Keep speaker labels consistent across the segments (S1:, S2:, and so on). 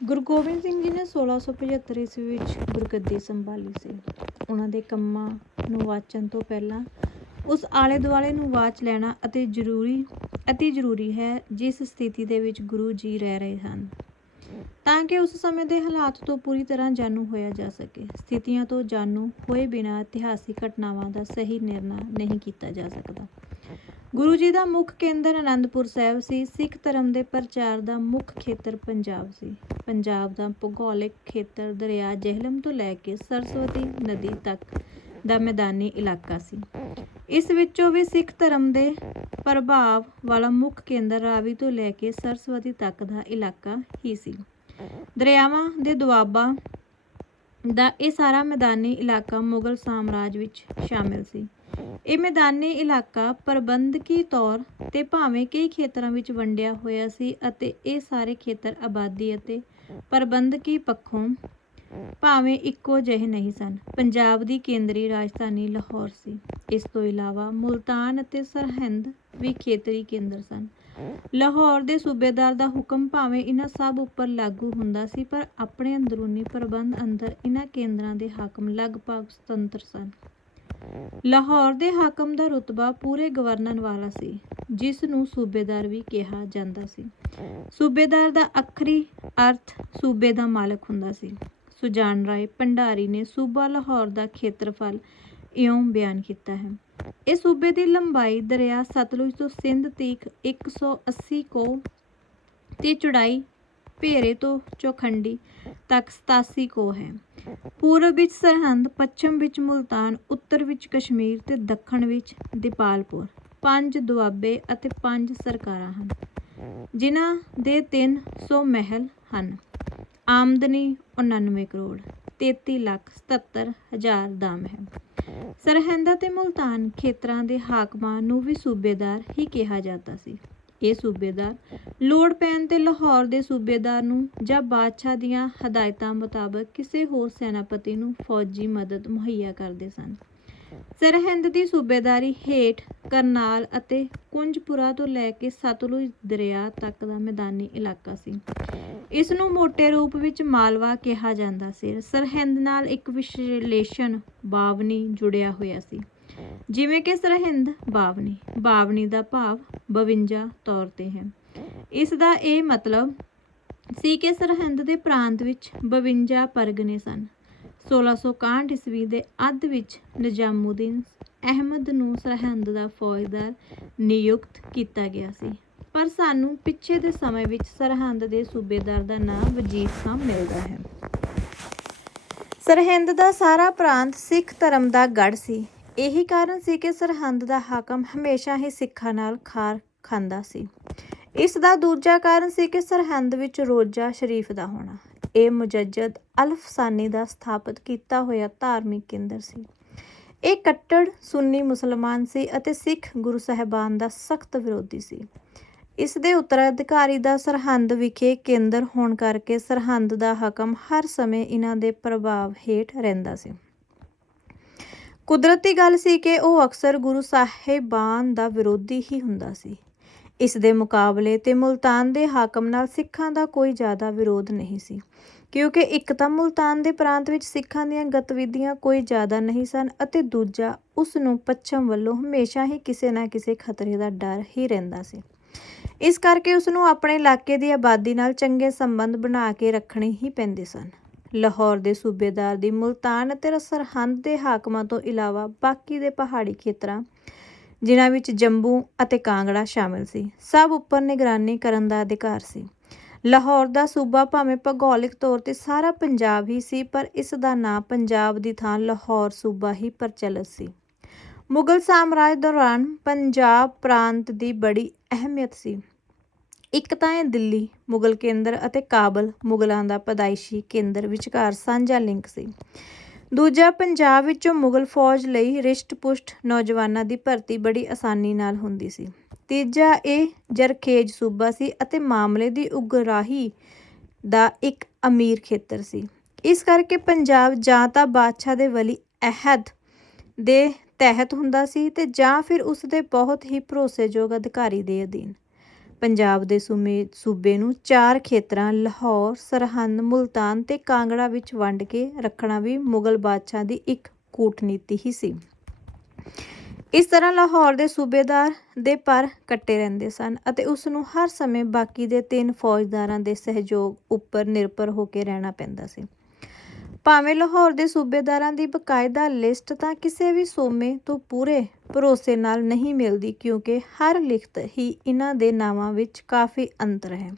S1: ਗੁਰੂ ਗੋਬਿੰਦ ਸਿੰਘ ਜੀ ਨੇ 1675 ਈਸਵੀ ਵਿੱਚ ਗੁਰਗੱਦੀ ਸੰਭਾਲੀ ਸੀ। ਉਹਨਾਂ ਦੇ ਕੰਮਾਂ ਨੂੰ ਵਾਚਣ ਤੋਂ ਪਹਿਲਾਂ ਉਸ ਆਲੇ ਦੁਆਲੇ ਨੂੰ ਵਾਚ ਲੈਣਾ ਅਤੇ ਜ਼ਰੂਰੀ, ਅਤੀ ਜ਼ਰੂਰੀ ਹੈ, ਜਿਸ ਸਥਿਤੀ ਦੇ ਵਿੱਚ ਗੁਰੂ ਜੀ ਰਹਿ ਰਹੇ ਹਨ। ਤਾਂ ਕਿ ਉਸ ਸਮੇਂ ਦੇ ਹਾਲਾਤ ਤੋਂ ਪੂਰੀ ਤਰ੍ਹਾਂ ਜਾਣੂ ਹੋਇਆ ਜਾ ਸਕੇ। ਸਥਿਤੀਆਂ ਤੋਂ ਜਾਣੂ ਹੋਏ ਬਿਨਾਂ ਇਤਿਹਾਸਿਕ ਘਟਨਾਵਾਂ ਦਾ ਸਹੀ ਨਿਰਣਾ ਨਹੀਂ ਕੀਤਾ ਜਾ ਸਕਦਾ। ਗੁਰੂ ਜੀ ਦਾ ਮੁੱਖ ਕੇਂਦਰ ਅਨੰਦਪੁਰ ਸਾਹਿਬ ਸੀ, ਸਿੱਖ ਧਰਮ ਦੇ ਪ੍ਰਚਾਰ ਦਾ ਮੁੱਖ ਖੇਤਰ ਪੰਜਾਬ ਸੀ। ਪੰਜਾਬ ਦਾ ਭੂਗੋਲਿਕ ਖੇਤਰ ਦਰਿਆ ਜ਼ਹਿਲਮ ਤੋਂ ਲੈ ਕੇ ਸਰਸਵਤੀ ਨਦੀ ਤੱਕ ਦਾ ਮੈਦਾਨੀ ਇਲਾਕਾ ਸੀ। ਇਸ ਵਿੱਚੋਂ ਵੀ ਸਿੱਖ ਧਰਮ ਦੇ ਪ੍ਰਭਾਵ ਵਾਲਾ ਮੁੱਖ ਕੇਂਦਰ ਰਾਵੀ ਤੋਂ ਲੈ ਕੇ ਸਰਸਵਤੀ ਤੱਕ ਦਾ ਇਲਾਕਾ ਹੀ ਸੀ। ਦਰਿਆਵਾਂ ਦੇ ਦੁਆਬਾ ਦਾ ਇਹ ਸਾਰਾ ਮੈਦਾਨੀ ਇਲਾਕਾ ਮੁਗਲ ਸਾਮਰਾਜ ਵਿੱਚ ਸ਼ਾਮਿਲ ਸੀ। ਇਹ ਮੈਦਾਨੀ ਇਲਾਕਾ ਪ੍ਰਬੰਧਕੀ ਤੌਰ ਤੇ ਭਾਵੇਂ ਕਈ ਖੇਤਰਾਂ ਵਿੱਚ ਵੰਡਿਆ ਹੋਇਆ ਸੀ ਅਤੇ ਇਹ ਸਾਰੇ ਖੇਤਰ ਆਬਾਦੀ ਅਤੇ ਪ੍ਰਬੰਧਕੀ ਪੱਖੋਂ ਭਾਵੇਂ ਇੱਕੋ ਜਿਹੇ ਨਹੀਂ ਸਨ। ਪੰਜਾਬ ਦੀ ਕੇਂਦਰੀ ਰਾਜਧਾਨੀ ਲਾਹੌਰ ਸੀ। ਇਸ ਤੋਂ ਇਲਾਵਾ ਮੁਲਤਾਨ ਅਤੇ ਸਰਹਿੰਦ ਵੀ ਖੇਤਰੀ ਕੇਂਦਰ ਸਨ। ਲਾਹੌਰ ਦੇ ਸੂਬੇਦਾਰ ਦਾ ਹੁਕਮ ਭਾਵੇਂ ਇਹਨਾਂ ਸਭ ਉੱਪਰ ਲਾਗੂ ਹੁੰਦਾ ਸੀ, ਪਰ ਆਪਣੇ ਅੰਦਰੂਨੀ ਪ੍ਰਬੰਧ ਅੰਦਰ ਇਹਨਾਂ ਕੇਂਦਰਾਂ ਦੇ ਹਾਕਮ ਲਗਭਗ ਸੁਤੰਤਰ ਸਨ। ਲਾਹੌਰ ਦੇ ਹਾਕਮ ਦਾ ਰੁਤਬਾ ਪੂਰੇ ਗਵਰਨਰ ਵਾਲਾ ਸੀ, ਜਿਸ ਨੂੰ ਸੂਬੇਦਾਰ ਵੀ ਕਿਹਾ ਜਾਂਦਾ ਸੀ। ਸੂਬੇਦਾਰ ਦਾ ਅੱਖਰੀ ਅਰਥ ਸੂਬੇ ਦਾ ਮਾਲਕ ਹੁੰਦਾ ਸੀ। ਸੁਜਾਨ ਰਾਏ ਭੰਡਾਰੀ ਨੇ ਸੂਬਾ ਲਾਹੌਰ ਦਾ ਖੇਤਰਫਲ ਇਉਂ ਬਿਆਨ ਕੀਤਾ ਹੈ। ਇਹ ਸੂਬੇ ਦੀ ਲੰਬਾਈ ਦਰਿਆ ਸਤਲੁਜ ਤੋਂ ਸਿੰਧ ਤੀਕ 180 ਕੋ ਤੇ ਚੌੜਾਈ ਭੇਰੇ ਤੋਂ ਚੌਖੰਡੀ ਤੱਕ 87 ਕੋ ਹੈ। ਪੂਰਬ ਵਿੱਚ ਸਰਹੰਦ, ਪੱਛਮ ਵਿੱਚ ਮੁਲਤਾਨ, ਉੱਤਰ ਵਿੱਚ ਕਸ਼ਮੀਰ ਤੇ ਦੱਖਣ ਵਿੱਚ ਦੀਪਾਲਪੁਰ। ਪੰਜ ਦੁਆਬੇ ਅਤੇ ਪੰਜ ਸਰਕਾਰਾਂ ਹਨ, ਜਿਨ੍ਹਾਂ ਦੇ 300 ਮਹਿਲ ਹਨ। ਆਮਦਨੀ 99 ਕਰੋੜ 33 ਲੱਖ 77 ਹਜ਼ਾਰ ਦਾਮ ਹੈ। ਸਰਹੰਦ ਅਤੇ ਮੁਲਤਾਨ ਖੇਤਰਾਂ ਦੇ ਹਾਕਮਾਂ ਨੂੰ ਵੀ ਸੂਬੇਦਾਰ ਹੀ ਕਿਹਾ ਜਾਂਦਾ ਸੀ। ਇਹ ਸੂਬੇਦਾਰ। ਲੋੜ ਪੈਣ ਤੇ ਲਾਹੌਰ ਦੇ ਸੂਬੇਦਾਰ ਨੂੰ ਜਾਂ ਬਾਦਸ਼ਾਹ ਦੀਆਂ ਹਦਾਇਤਾਂ ਮੁਤਾਬਕ ਕਿਸੇ ਹੋਰ ਸੈਨਾਪਤੀ ਨੂੰ ਫੌਜੀ ਮਦਦ ਮੁਹੱਈਆ ਕਰਦੇ ਸਨ। ਸਰਹਿੰਦ ਦੀ ਸੂਬੇਦਾਰੀ ਹੇਠ ਕਰਨਾਲ ਅਤੇ ਕੁੰਜਪੁਰਾ ਤੋਂ ਲੈ ਕੇ ਸਤਲੁਜ ਦਰਿਆ ਤੱਕ ਦਾ ਮੈਦਾਨੀ ਇਲਾਕਾ ਸੀ। ਇਸ ਨੂੰ ਮੋਟੇ ਰੂਪ ਵਿੱਚ ਮਾਲਵਾ ਕਿਹਾ ਜਾਂਦਾ ਸੀ। ਸਰਹਿੰਦ ਨਾਲ ਇੱਕ ਵਿਸ਼ਲੇਸ਼ਣ ਬਾਵਨੀ ਜੁੜਿਆ ਹੋਇਆ ਸੀ। ਜਿਵੇਂ ਕਿ ਸਰਹਿੰਦ ਬਾਵਨੀ। ਬਾਵਨੀ ਦਾ ਭਾਵ 52 ਤੌਰ ਤੇ ਹੈ। ਇਸ ਦਾ ਇਹ ਮਤਲਬ ਸੀ ਕਿ ਸਰਹਿੰਦ ਦੇ ਪ੍ਰਾਂਤ ਵਿੱਚ 52 ਪਰਗਨੇ ਸਨ? 1661 ਈਸਵੀ ਦੇ ਅੱਧ ਵਿੱਚ ਨਿਜ਼ਾਮੂਦੀਨ ਅਹਿਮਦ ਨੂੰ ਸਰਹਿੰਦ ਦਾ ਫੌਜਦਾਰ ਨਿਯੁਕਤ ਕੀਤਾ ਗਿਆ ਸੀ। ਪਰ ਸਾਨੂੰ ਪਿੱਛੇ ਦੇ ਸਮੇਂ ਵਿੱਚ ਸਰਹਿੰਦ ਦੇ ਸੂਬੇਦਾਰ ਦਾ ਨਾਮ ਵਜੀਦ ਖਾਂ ਮਿਲਦਾ ਹੈ। ਸਰਹਿੰਦ ਦਾ ਸਾਰਾ ਪ੍ਰਾਂਤ ਸਿੱਖ ਧਰਮ ਦਾ ਗੜ ਸੀ। ਇਹੀ ਕਾਰਨ ਸੀ ਕਿ ਸਰਹੰਦ ਦਾ ਹਾਕਮ ਹਮੇਸ਼ਾ ਹੀ ਸਿੱਖਾਂ ਨਾਲ ਖਾਰ ਖਾਂਦਾ ਸੀ। ਇਸ ਦਾ ਦੂਜਾ ਕਾਰਨ ਸੀ ਕਿ ਸਰਹੰਦ ਵਿੱਚ ਰੋਜ਼ਾ ਸ਼ਰੀਫ ਦਾ ਹੋਣਾ। ਇਹ ਮੁਜੱਜਦ ਅਲਫਸਾਨੀ ਦਾ ਸਥਾਪਿਤ ਕੀਤਾ ਹੋਇਆ ਧਾਰਮਿਕ ਕੇਂਦਰ ਸੀ। ਇਹ ਕੱਟੜ ਸੁੰਨੀ ਮੁਸਲਮਾਨ ਸੀ ਅਤੇ ਸਿੱਖ ਗੁਰੂ ਸਾਹਿਬਾਨ ਦਾ ਸਖਤ ਵਿਰੋਧੀ ਸੀ। ਇਸ ਦੇ ਉੱਤਰਾਧਿਕਾਰੀ ਦਾ ਸਰਹੰਦ ਵਿਖੇ ਕੇਂਦਰ ਹੋਣ ਕਰਕੇ ਸਰਹੰਦ ਦਾ ਹਕਮ ਹਰ ਸਮੇਂ ਇਹਨਾਂ ਦੇ ਪ੍ਰਭਾਵ ਹੇਠ ਰਹਿੰਦਾ ਸੀ। ਕੁਦਰਤੀ ਗੱਲ ਸੀ ਕਿ ਉਹ ਅਕਸਰ ਗੁਰੂ ਸਾਹਿਬਾਨ ਦਾ ਵਿਰੋਧੀ ਹੀ ਹੁੰਦਾ ਸੀ। ਇਸ ਦੇ ਮੁਕਾਬਲੇ ਤੇ ਮੁਲਤਾਨ ਦੇ ਹਾਕਮ ਨਾਲ ਸਿੱਖਾਂ ਦਾ ਕੋਈ ਜ਼ਿਆਦਾ ਵਿਰੋਧ ਨਹੀਂ ਸੀ, ਕਿਉਂਕਿ ਇੱਕ ਤਾਂ ਮੁਲਤਾਨ ਦੇ ਪ੍ਰਾਂਤ ਵਿੱਚ ਸਿੱਖਾਂ ਦੀਆਂ ਗਤੀਵਿਧੀਆਂ ਕੋਈ ਜ਼ਿਆਦਾ ਨਹੀਂ ਸਨ ਅਤੇ ਦੂਜਾ ਉਸ ਨੂੰ ਪੱਛਮ ਵੱਲੋਂ ਹਮੇਸ਼ਾ ਹੀ ਕਿਸੇ ਨਾ ਕਿਸੇ ਖਤਰੇ ਦਾ ਡਰ ਹੀ ਰਹਿੰਦਾ ਸੀ। ਇਸ ਕਰਕੇ ਉਸ ਨੂੰ ਆਪਣੇ ਇਲਾਕੇ ਦੀ ਆਬਾਦੀ ਨਾਲ ਚੰਗੇ ਸੰਬੰਧ ਬਣਾ ਕੇ ਰੱਖਣੇ ਹੀ ਪੈਂਦੇ ਸਨ। ਲਾਹੌਰ ਦੇ ਸੂਬੇਦਾਰ ਦੀ ਮੁਲਤਾਨ ਅਤੇ ਸਰਹੰਦ ਦੇ ਹਾਕਮਾਂ ਤੋਂ ਇਲਾਵਾ ਬਾਕੀ ਦੇ ਪਹਾੜੀ ਖੇਤਰਾਂ, ਜਿਨ੍ਹਾਂ ਵਿੱਚ ਜੰਬੂ ਅਤੇ ਕਾਂਗੜਾ ਸ਼ਾਮਿਲ ਸੀ, ਸਭ ਉੱਪਰ ਨਿਗਰਾਨੀ ਕਰਨ ਦਾ ਅਧਿਕਾਰ ਸੀ। ਲਾਹੌਰ ਦਾ ਸੂਬਾ ਭਾਵੇਂ ਭੂਗੋਲਿਕ ਤੌਰ ਤੇ ਸਾਰਾ ਪੰਜਾਬ ਹੀ ਸੀ, ਪਰ ਇਸ ਦਾ ਨਾਂ ਪੰਜਾਬ ਦੀ ਥਾਂ ਲਾਹੌਰ ਸੂਬਾ ਹੀ ਪ੍ਰਚਲਿਤ ਸੀ। ਮੁਗਲ ਸਾਮਰਾਜ ਦੌਰਾਨ ਪੰਜਾਬ ਪ੍ਰਾਂਤ ਦੀ ਬੜੀ ਅਹਿਮੀਅਤ ਸੀ। ਇੱਕ ਤਾਂ ਇਹ ਦਿੱਲੀ ਮੁਗਲ ਕੇਂਦਰ ਅਤੇ ਕਾਬਲ ਮੁਗਲਾਂ ਦਾ ਪਦਾਇਸ਼ੀ ਕੇਂਦਰ ਵਿਚਕਾਰ ਸਾਂਝਾ ਲਿੰਕ ਸੀ। ਦੂਜਾ, ਪੰਜਾਬ ਵਿੱਚੋਂ ਮੁਗਲ ਫੌਜ ਲਈ ਰਿਸ਼ਟ-ਪੁਸ਼ਟ ਨੌਜਵਾਨਾਂ ਦੀ ਭਰਤੀ ਬੜੀ ਆਸਾਨੀ ਨਾਲ ਹੁੰਦੀ ਸੀ। ਤੀਜਾ, ਇਹ ਜਰਖੇਜ ਸੂਬਾ ਸੀ ਅਤੇ ਮਾਮਲੇ ਦੀ ਉਗਰਾਹੀ ਦਾ ਇੱਕ ਅਮੀਰ ਖੇਤਰ ਸੀ। ਇਸ ਕਰਕੇ ਪੰਜਾਬ ਜਾਂ ਤਾਂ ਬਾਦਸ਼ਾਹ ਦੇ ਵਲੀ ਅਹਿਦ ਦੇ ਤਹਿਤ ਹੁੰਦਾ ਸੀ ਤੇ ਜਾਂ ਫਿਰ ਉਸ ਦੇ ਬਹੁਤ ਹੀ ਭਰੋਸੇਯੋਗ ਅਧਿਕਾਰੀ ਦੇ ਅਧੀਨ। ਪੰਜਾਬ ਦੇ ਸੂਮੇ, ਸੂਬੇ ਨੂੰ ਚਾਰ ਖੇਤਰਾਂ, ਲਾਹੌਰ, ਸਰਹੰਦ, ਮੁਲਤਾਨ ਤੇ ਕਾਂਗੜਾ ਵਿੱਚ ਵੰਡ ਕੇ ਰੱਖਣਾ ਵੀ ਮੁਗਲ ਬਾਦਸ਼ਾਹ ਦੀ ਇੱਕ ਕੂਟਨੀਤੀ ਹੀ ਸੀ। ਇਸ ਤਰ੍ਹਾਂ ਲਾਹੌਰ ਦੇ ਸੂਬੇਦਾਰ ਦੇ ਪਰ ਕੱਟੇ ਰਹਿੰਦੇ ਸਨ ਅਤੇ ਉਸ ਨੂੰ ਹਰ ਸਮੇਂ ਬਾਕੀ ਦੇ ਤਿੰਨ ਫੌਜਦਾਰਾਂ ਦੇ ਸਹਿਯੋਗ ਉੱਪਰ ਨਿਰਭਰ ਹੋ ਕੇ ਰਹਿਣਾ ਪੈਂਦਾ ਸੀ। ਭਾਵੇਂ ਲਾਹੌਰ ਦੇ ਸੂਬੇਦਾਰਾਂ ਦੀ ਬਕਾਇਦਾ ਲਿਸਟ ਤਾਂ ਕਿਸੇ ਵੀ ਸੋਮੇ ਤੋਂ ਪੂਰੇ ਭਰੋਸੇ ਨਾਲ ਨਹੀਂ ਮਿਲਦੀ ਕਿਉਂਕਿ ਹਰ ਲਿਖਤ ਹੀ ਇਹਨਾਂ ਦੇ ਨਾਵਾਂ ਵਿੱਚ ਕਾਫੀ ਅੰਤਰ ਹੈ।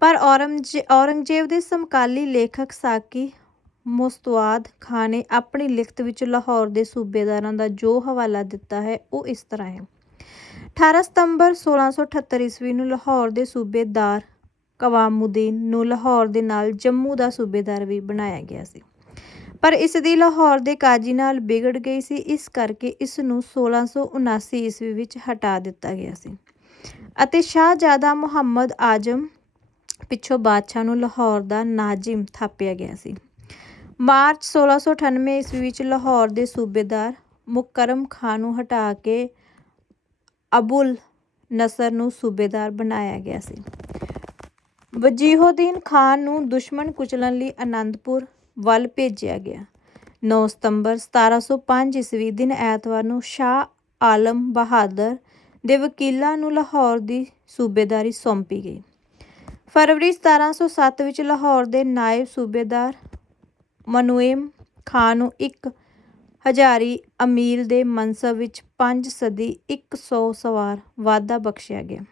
S1: ਪਰ ਔਰੰਗਜ਼ੇ ਔਰੰਗਜ਼ੇਬ ਦੇ ਸਮਕਾਲੀ ਲੇਖਕ ਸਾਕੀ ਮੁਸਤਵਾਦ ਖਾਨ ਨੇ ਆਪਣੀ ਲਿਖਤ ਵਿੱਚ ਲਾਹੌਰ ਦੇ ਸੂਬੇਦਾਰਾਂ ਦਾ ਜੋ ਹਵਾਲਾ ਦਿੱਤਾ ਹੈ, ਉਹ ਇਸ ਤਰ੍ਹਾਂ ਹੈ। 18 ਸਤੰਬਰ 1678 ਈਸਵੀ ਨੂੰ ਲਾਹੌਰ ਦੇ ਸੂਬੇਦਾਰ ਕਵਾਮੁਦੀਨ ਨੂੰ ਲਾਹੌਰ ਦੇ ਨਾਲ ਜੰਮੂ ਦਾ ਸੂਬੇਦਾਰ ਵੀ ਬਣਾਇਆ ਗਿਆ ਸੀ। ਪਰ ਇਸ ਦੀ ਲਾਹੌਰ ਦੇ ਕਾਜੀ ਨਾਲ ਵਿਗੜ ਗਈ ਸੀ। ਇਸ ਕਰਕੇ ਇਸ ਨੂੰ 1679 ਈਸਵੀ ਵਿੱਚ ਹਟਾ ਦਿੱਤਾ ਗਿਆ ਸੀ। ਅਤੇ ਸ਼ਾਹਜ਼ਾਦਾ ਮੁਹੰਮਦ ਆਜਮ ਪਿੱਛੋਂ ਬਾਦਸ਼ਾਹ ਨੂੰ ਲਾਹੌਰ ਦਾ ਨਾਜ਼ਿਮ ਥਾਪਿਆ ਗਿਆ ਸੀ। ਮਾਰਚ 1698 ਈਸਵੀ ਵਿੱਚ ਲਾਹੌਰ ਦੇ ਸੂਬੇਦਾਰ ਮੁਕਰਮ ਖਾਨ ਨੂੰ ਹਟਾ ਕੇ ਅਬੁਲ ਨਸਰ ਨੂੰ ਸੂਬੇਦਾਰ ਬਣਾਇਆ ਗਿਆ ਸੀ। ਵਜੀਹੁਦੀਨ ਖਾਨ ਨੂੰ ਦੁਸ਼ਮਣ ਕੁਚਲਣ ਲਈ ਆਨੰਦਪੁਰ ਵੱਲ ਭੇਜਿਆ ਗਿਆ। 9 ਸਤੰਬਰ 1705 ਈਸਵੀ ਦਿਨ ਐਤਵਾਰ ਨੂੰ ਸ਼ਾਹ ਆਲਮ ਬਹਾਦਰ ਦੇ ਵਕੀਲਾਂ ਨੂੰ ਲਾਹੌਰ ਦੀ ਸੂਬੇਦਾਰੀ ਸੌਂਪੀ ਗਈ। ਫਰਵਰੀ 1707 ਵਿੱਚ ਲਾਹੌਰ ਦੇ ਨਾਇਬ ਸੂਬੇਦਾਰ ਮਨੂਏਮ ਖਾਨ ਨੂੰ ਇੱਕ ਹਜ਼ਾਰੀ ਅਮੀਰ ਦੇ ਮਨਸਬ ਵਿੱਚ ਪੰਜ ਸਦੀ 100 ਸਵਾਰ ਵਾਧਾ ਬਖਸ਼ਿਆ ਗਿਆ।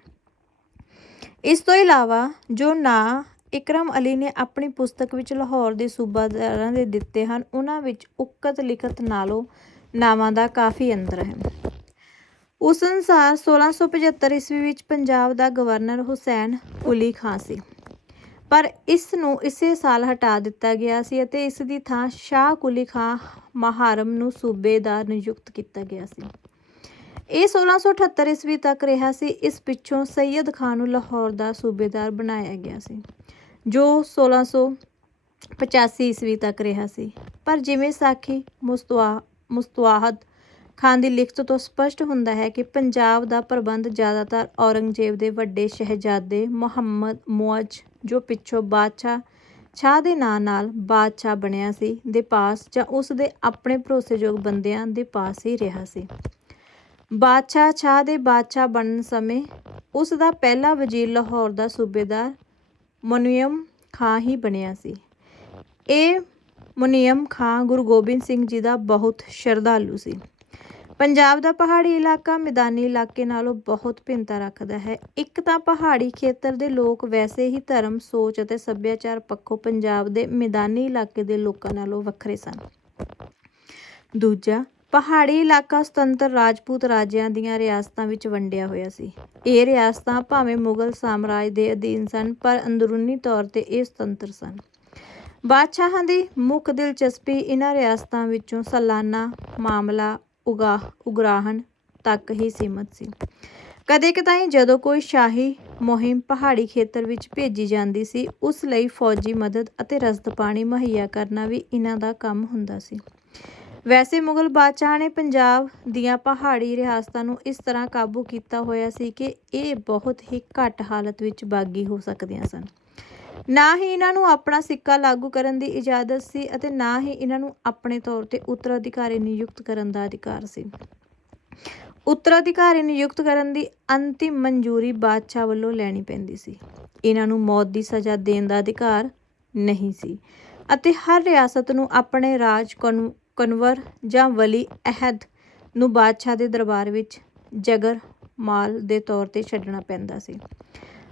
S1: ਇਸ ਤੋਂ ਇਲਾਵਾ ਜੋ ਨਾਂ ਇਕਰਮ ਅਲੀ ਨੇ ਆਪਣੀ ਪੁਸਤਕ ਵਿੱਚ ਲਾਹੌਰ ਦੇ ਸੂਬਾਦਾਰਾਂ ਦੇ ਦਿੱਤੇ ਹਨ, ਉਹਨਾਂ ਵਿੱਚ ਉਕਤ ਲਿਖਤ ਨਾਲੋਂ ਨਾਵਾਂ ਦਾ ਕਾਫੀ ਅੰਤਰ ਹੈ। ਉਸ ਅਨੁਸਾਰ 1675 ਈਸਵੀ ਵਿੱਚ ਪੰਜਾਬ ਦਾ ਗਵਰਨਰ ਹੁਸੈਨ ਕੁਲੀ ਖਾਂ ਸੀ। ਪਰ ਇਸ ਨੂੰ ਇਸੇ ਸਾਲ ਹਟਾ ਦਿੱਤਾ ਗਿਆ ਸੀ ਅਤੇ ਇਸ ਦੀ ਥਾਂ ਸ਼ਾਹ ਕੁਲੀ ਖਾਂ ਮਹਾਰਮ ਨੂੰ ਸੂਬੇਦਾਰ ਨਿਯੁਕਤ ਕੀਤਾ ਗਿਆ ਸੀ। ਇਹ 1678 ਈਸਵੀ ਤੱਕ ਰਿਹਾ ਸੀ। ਇਸ ਪਿੱਛੋਂ ਸੈਯਦ ਖਾਨ ਨੂੰ ਲਾਹੌਰ ਦਾ ਸੂਬੇਦਾਰ ਬਣਾਇਆ ਗਿਆ ਸੀ, ਜੋ 1685 ਈਸਵੀ ਤੱਕ ਰਿਹਾ ਸੀ। ਪਰ ਜਿਵੇਂ ਸਾਖੀ ਮੁਸਤਵਾ, ਮੁਸਤਵਾਹਦ ਖਾਨ ਦੀ ਲਿਖਤ ਤੋਂ ਸਪਸ਼ਟ ਹੁੰਦਾ ਹੈ ਕਿ ਪੰਜਾਬ ਦਾ ਪ੍ਰਬੰਧ ਜ਼ਿਆਦਾਤਰ ਔਰੰਗਜ਼ੇਬ ਦੇ ਵੱਡੇ ਸ਼ਹਿਜ਼ਾਦੇ ਮੁਹੰਮਦ ਮੁਅਜ ਜੋ ਪਿੱਛੋਂ ਬਾਦਸ਼ਾਹ ਸ਼ਾਹ ਦੇ ਨਾਂ ਨਾਲ ਬਾਦਸ਼ਾਹ ਬਣਿਆ ਸੀ, ਦੇ ਪਾਸ ਜਾਂ ਉਸ ਦੇ ਆਪਣੇ ਭਰੋਸੇਯੋਗ ਬੰਦਿਆਂ ਦੇ ਪਾਸ ਹੀ ਰਿਹਾ ਸੀ। ਬਾਦਸ਼ਾਹ ਸ਼ਾਹ ਦੇ ਬਾਦਸ਼ਾਹ ਬਣਨ ਸਮੇਂ ਉਸ ਦਾ ਪਹਿਲਾ ਵਜ਼ੀਰ ਲਾਹੌਰ ਦਾ ਸੂਬੇਦਾਰ ਮੁਨੀਅਮ ਖਾਂ ਹੀ ਬਣਿਆ ਸੀ। ਇਹ ਮੁਨੀਅਮ ਖਾਂ ਗੁਰੂ ਗੋਬਿੰਦ ਸਿੰਘ ਜੀ ਦਾ ਬਹੁਤ ਸ਼ਰਧਾਲੂ ਸੀ। ਪੰਜਾਬ ਦਾ ਪਹਾੜੀ ਇਲਾਕਾ ਮੈਦਾਨੀ ਇਲਾਕੇ ਨਾਲੋਂ ਬਹੁਤ ਭਿੰਨਤਾ ਰੱਖਦਾ ਹੈ। ਇੱਕ ਤਾਂ ਪਹਾੜੀ ਖੇਤਰ ਦੇ ਲੋਕ ਵੈਸੇ ਹੀ ਧਰਮ, ਸੋਚ ਅਤੇ ਸੱਭਿਆਚਾਰ ਪੱਖੋਂ ਪੰਜਾਬ ਦੇ ਮੈਦਾਨੀ ਇਲਾਕੇ ਦੇ ਲੋਕਾਂ ਨਾਲੋਂ ਵੱਖਰੇ ਸਨ। ਦੂਜਾ ਪਹਾੜੀ ਇਲਾਕਾ ਸੁਤੰਤਰ ਰਾਜਪੂਤ ਰਾਜਿਆਂ ਦੀਆਂ ਰਿਆਸਤਾਂ ਵਿੱਚ ਵੰਡਿਆ ਹੋਇਆ ਸੀ। ਇਹ ਰਿਆਸਤਾਂ ਭਾਵੇਂ ਮੁਗਲ ਸਾਮਰਾਜ ਦੇ ਅਧੀਨ ਸਨ, ਪਰ ਅੰਦਰੂਨੀ ਤੌਰ ਤੇ ਇਹ ਸੁਤੰਤਰ ਸਨ। ਬਾਦਸ਼ਾਹਾਂ ਦੀ ਮੁੱਖ ਦਿਲਚਸਪੀ ਇਹਨਾਂ ਰਿਆਸਤਾਂ ਵਿੱਚੋਂ ਸਾਲਾਨਾ ਮਾਮਲਾ ਉਗਾ, ਉਗਰਾਹਣ ਤੱਕ ਹੀ ਸੀਮਤ ਸੀ। ਕਦੇ ਕਦਾਈ ਜਦੋਂ ਕੋਈ ਸ਼ਾਹੀ ਮੁਹਿੰਮ ਪਹਾੜੀ ਖੇਤਰ ਵਿੱਚ ਭੇਜੀ ਜਾਂਦੀ ਸੀ, ਉਸ ਲਈ ਫੌਜੀ ਮਦਦ ਅਤੇ ਰਸਦ ਪਾਣੀ ਮੁਹੱਈਆ ਕਰਨਾ ਵੀ ਇਹਨਾਂ ਦਾ ਕੰਮ ਹੁੰਦਾ ਸੀ। ਵੈਸੇ ਮੁਗਲ ਬਾਦਸ਼ਾਹ ਨੇ ਪੰਜਾਬ ਦੀਆਂ ਪਹਾੜੀ ਰਿਆਸਤਾਂ ਨੂੰ ਇਸ ਤਰ੍ਹਾਂ ਕਾਬੂ ਕੀਤਾ ਹੋਇਆ ਸੀ ਕਿ ਇਹ ਬਹੁਤ ਹੀ ਘੱਟ ਹਾਲਤ ਵਿੱਚ ਬਾਗੀ ਹੋ ਸਕਦੀਆਂ ਸਨ। ਨਾ ਹੀ ਇਹਨਾਂ ਨੂੰ ਆਪਣਾ ਸਿੱਕਾ ਲਾਗੂ ਕਰਨ ਦੀ ਇਜਾਜ਼ਤ ਸੀ ਅਤੇ ਨਾ ਹੀ ਇਹਨਾਂ ਨੂੰ ਆਪਣੇ ਤੌਰ ਤੇ ਉੱਤਰਾਧਿਕਾਰੀ ਨਿਯੁਕਤ ਕਰਨ ਦਾ ਅਧਿਕਾਰ ਸੀ। ਉੱਤਰਾਧਿਕਾਰੀ ਨਿਯੁਕਤ ਕਰਨ ਦੀ ਅੰਤਿਮ ਮਨਜ਼ੂਰੀ ਬਾਦਸ਼ਾਹ ਵੱਲੋਂ ਲੈਣੀ ਪੈਂਦੀ ਸੀ। ਇਹਨਾਂ ਨੂੰ ਮੌਤ ਦੀ ਸਜ਼ਾ ਦੇਣ ਦਾ ਅਧਿਕਾਰ ਨਹੀਂ ਸੀ ਅਤੇ ਹਰ ਰਿਆਸਤ ਨੂੰ ਆਪਣੇ ਰਾਜ ਕਨ- ਕਨਵਰ ਜਾਂ ਵਲੀ ਅਹਿਦ ਨੂੰ ਬਾਦਸ਼ਾਹ ਦੇ ਦਰਬਾਰ ਵਿੱਚ ਜਗਰ ਮਾਲ ਦੇ ਤੌਰ ਤੇ ਛੱਡਣਾ ਪੈਂਦਾ ਸੀ।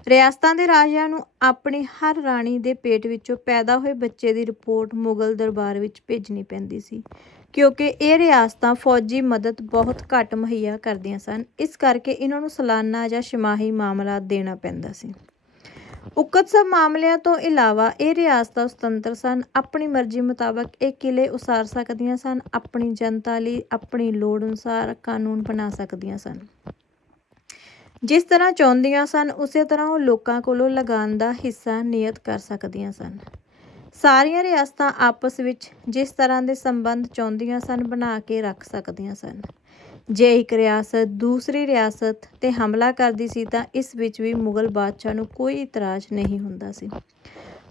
S1: ਰਿਆਸਤਾਂ ਦੇ ਰਾਜਿਆਂ ਨੂੰ ਆਪਣੀ ਹਰ ਰਾਣੀ ਦੇ ਪੇਟ ਵਿੱਚੋਂ ਪੈਦਾ ਹੋਏ ਬੱਚੇ ਦੀ ਰਿਪੋਰਟ ਮੁਗਲ ਦਰਬਾਰ ਵਿੱਚ ਭੇਜਣੀ ਪੈਂਦੀ ਸੀ, ਕਿਉਂਕਿ ਇਹ ਰਿਆਸਤਾਂ ਫੌਜੀ ਮਦਦ ਬਹੁਤ ਘੱਟ ਮੁਹੱਈਆ ਕਰਦੀਆਂ ਸਨ। ਇਸ ਕਰਕੇ ਇਹਨਾਂ ਨੂੰ ਸਾਲਾਨਾ ਜਾਂ ਛਮਾਹੀ ਮਾਮਲਾ ਦੇਣਾ ਪੈਂਦਾ ਸੀ। ਉਕਤ ਸਭ ਮਾਮਲਿਆਂ ਤੋਂ ਇਲਾਵਾ ਇਹ ਰਿਆਸਤਾਂ ਸੁਤੰਤਰ ਸਨ। ਆਪਣੀ ਮਰਜ਼ੀ ਮੁਤਾਬਕ ਇਹ ਕਿਲੇ ਉਸਾਰ ਸਕਦੀਆਂ ਸਨ, ਆਪਣੀ ਜਨਤਾ ਲਈ ਆਪਣੀ ਲੋੜ ਅਨੁਸਾਰ ਕਾਨੂੰਨ ਬਣਾ ਸਕਦੀਆਂ ਸਨ। ਜਿਸ ਤਰ੍ਹਾਂ ਚਾਹੁੰਦੀਆਂ ਸਨ, ਉਸੇ ਤਰ੍ਹਾਂ ਉਹ ਲੋਕਾਂ ਕੋਲੋਂ ਲਗਾਨ ਦਾ ਹਿੱਸਾ ਨਿਯਤ ਕਰ ਸਕਦੀਆਂ ਸਨ। ਸਾਰੀਆਂ ਰਿਆਸਤਾਂ ਆਪਸ ਵਿੱਚ ਜਿਸ ਤਰ੍ਹਾਂ ਦੇ ਸੰਬੰਧ ਚਾਹੁੰਦੀਆਂ ਸਨ, ਬਣਾ ਕੇ ਰੱਖ ਸਕਦੀਆਂ ਸਨ। ਜੇ ਇੱਕ ਰਿਆਸਤ ਦੂਸਰੀ ਰਿਆਸਤ ਤੇ ਹਮਲਾ ਕਰਦੀ ਸੀ ਤਾਂ ਇਸ ਵਿੱਚ ਵੀ ਮੁਗਲ ਬਾਦਸ਼ਾਹ ਨੂੰ ਕੋਈ ਇਤਰਾਜ਼ ਨਹੀਂ ਹੁੰਦਾ ਸੀ।